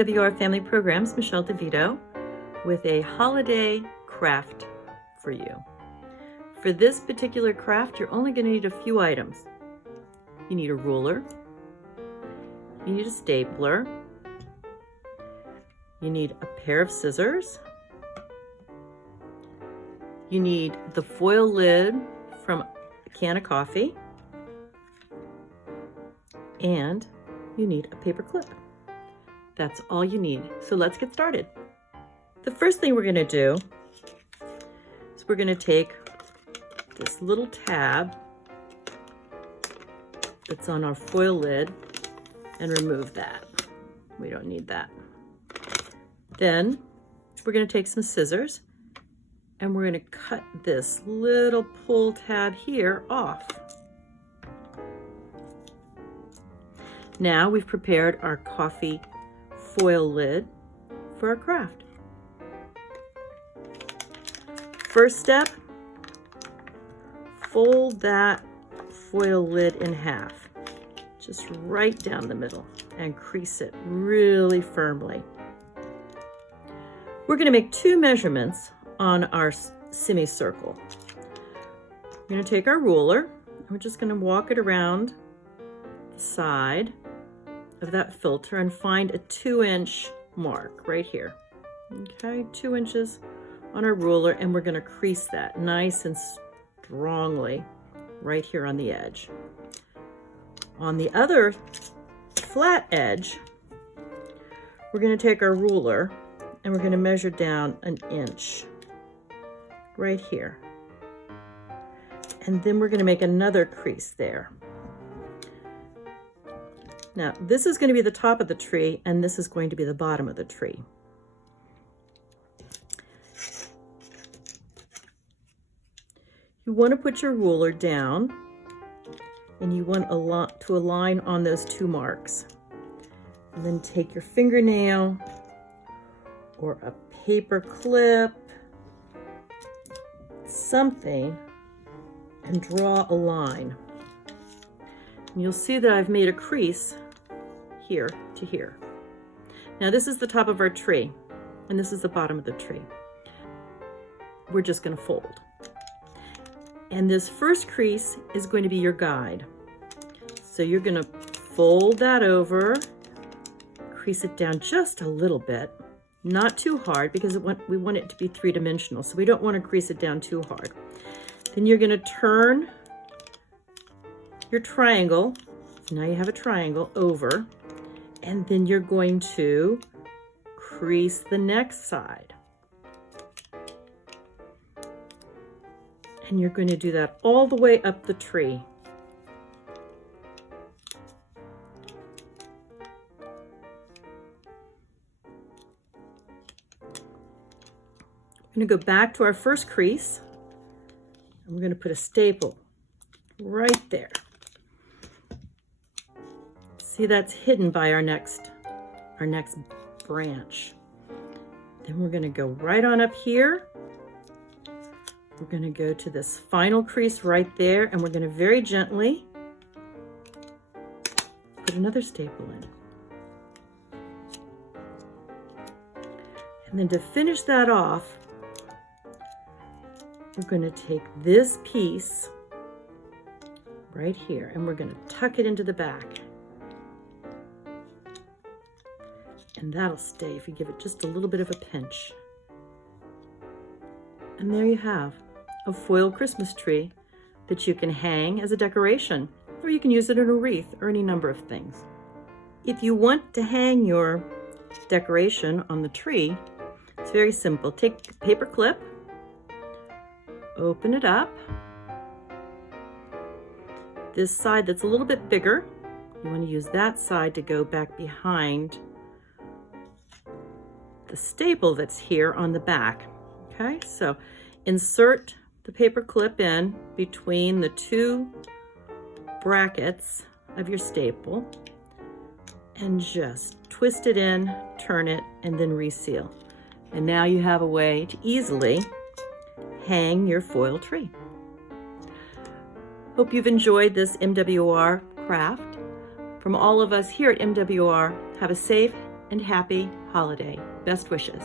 MWR Family Programs, Michelle DeVito, with a holiday craft for you. For this particular craft, you're only going to need a few items. You need a ruler, you need a stapler, you need a pair of scissors, you need the foil lid from a can of coffee, and you need a paper clip. That's all you need. So let's get started. The first thing we're going to do is we're going to take this little tab that's on our foil lid and remove that. We don't need that. Then we're going to take some scissors and we're going to cut this little pull tab here off. Now we've prepared our coffee foil lid for our craft. First step, fold that foil lid in half, just right down the middle, and crease it really firmly. We're going to make two measurements on our semicircle. We're going to take our ruler, and we're just going to walk it around the side of that filter and find a 2-inch mark right here. Okay, 2 inches on our ruler, and we're going to crease that nice and strongly right here on the edge. On the other flat edge, we're going to take our ruler and we're going to measure down 1 inch right here. And then we're going to make another crease there. Now, this is going to be the top of the tree, and this is going to be the bottom of the tree. You want to put your ruler down, and you want to align on those two marks. And then take your fingernail or a paper clip, something, and draw a line. And you'll see that I've made a crease here to here. Now this is the top of our tree, and this is the bottom of the tree. We're just going to fold. And this first crease is going to be your guide. So you're going to fold that over, crease it down just a little bit, not too hard because we want it to be three-dimensional, so we don't want to crease it down too hard. Then you're going to turn your triangle, so now you have a triangle, over, and then you're going to crease the next side. And you're going to do that all the way up the tree. We're going to go back to our first crease, and we're going to put a staple right there. See, that's hidden by our next branch. Then we're going to go right on up here. We're going to go to this final crease right there, and we're going to very gently put another staple in. And then to finish that off, we're going to take this piece right here, and we're going to tuck it into the back. And that'll stay if you give it just a little bit of a pinch. And there you have a foil Christmas tree that you can hang as a decoration, or you can use it in a wreath or any number of things. If you want to hang your decoration on the tree, it's very simple. Take a paper clip, open it up. This side that's a little bit bigger, you want to use that side to go back behind the staple that's here on the back. Okay, so insert the paper clip in between the two brackets of your staple and just twist it in, turn it, and then reseal. And now you have a way to easily hang your foil tree. Hope you've enjoyed this MWR craft. From all of us here at MWR, have a safe, and happy holiday. Best wishes.